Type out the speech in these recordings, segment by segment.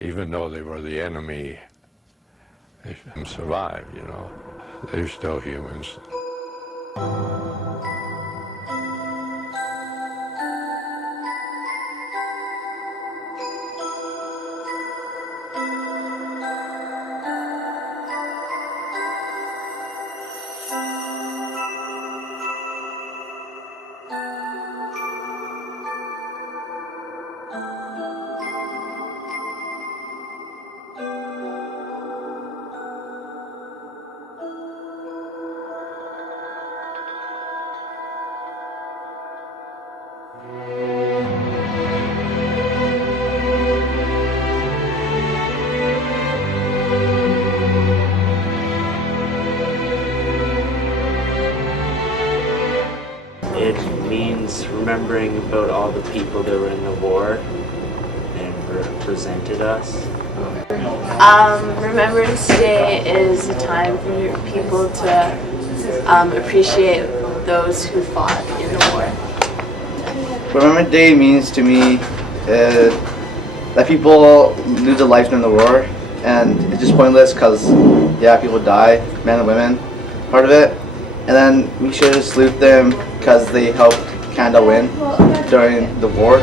Even though they were the enemy, they survived, you know. They're still humans. It means remembering about all the people that were in the war and represented us. Remembrance Day is a time for people to appreciate those who fought in the war. Remembrance Day means to me that people lose their lives during the war, and it's just pointless because, yeah, people die, men and women, part of it. And then we should salute them because they helped Canada win during the war.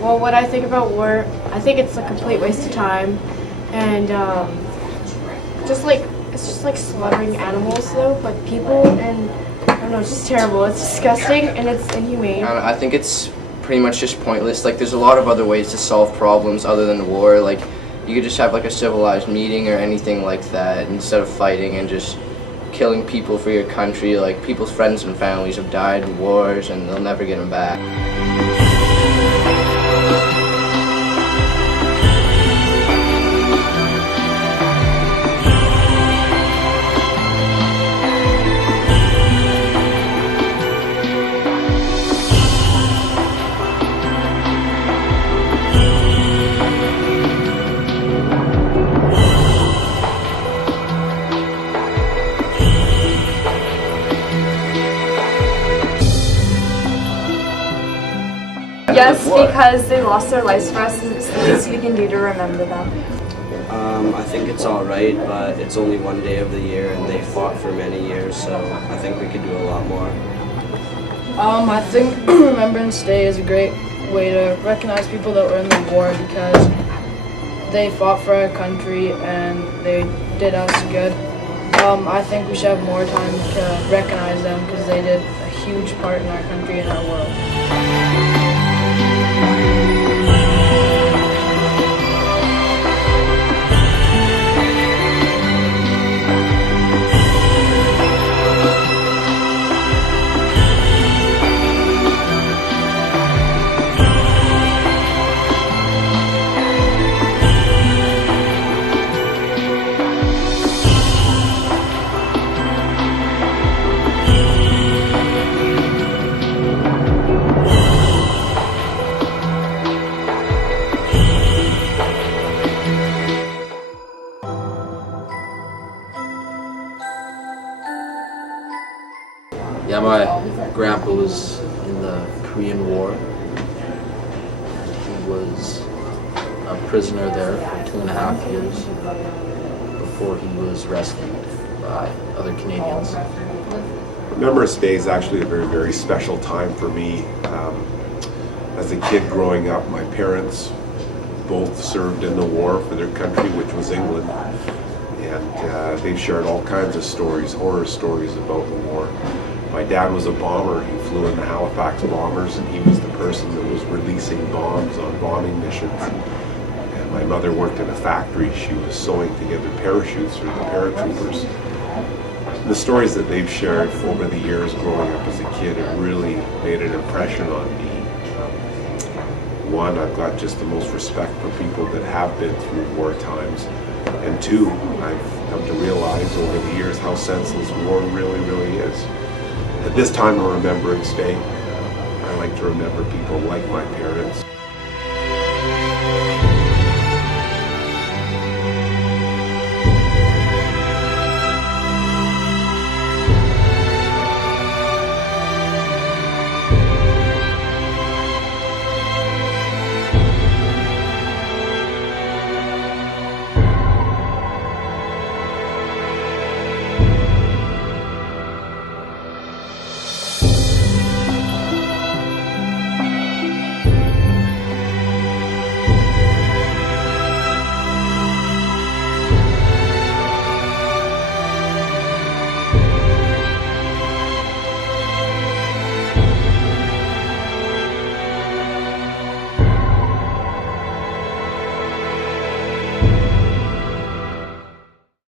Well, what I think about war, I think it's a complete waste of time, and it's just like slaughtering animals though, but people, and I don't know, it's just terrible. It's disgusting and it's inhumane. I think it's pretty much just pointless. Like, there's a lot of other ways to solve problems other than war. Like, you could just have like a civilized meeting or anything like that instead of fighting and just killing people for your country. Like, people's friends and families have died in wars and they'll never get them back. Yes, because they lost their lives for us, and it's the least we can do to remember them. I think it's alright, but it's only one day of the year and they fought for many years, so I think we could do a lot more. I think Remembrance Day is a great way to recognize people that were in the war because they fought for our country and they did us good. I think we should have more time to recognize them because they did a huge part in our country and our world. Yeah, my grandpa was in the Korean War. He was a prisoner there for 2.5 years before he was rescued by other Canadians. Remembrance Day is actually a very, very special time for me. As a kid growing up, my parents both served in the war for their country, which was England. And they've shared all kinds of stories, horror stories about the war. My dad was a bomber. He flew in the Halifax bombers, and he was the person that was releasing bombs on bombing missions. And my mother worked in a factory. She was sewing together parachutes for the paratroopers. The stories that they've shared over the years growing up as a kid have really made an impression on me. One, I've got just the most respect for people that have been through war times. And two, I've come to realize over the years how senseless war really, really is. At this time of Remembrance Day, I like to remember people like my parents.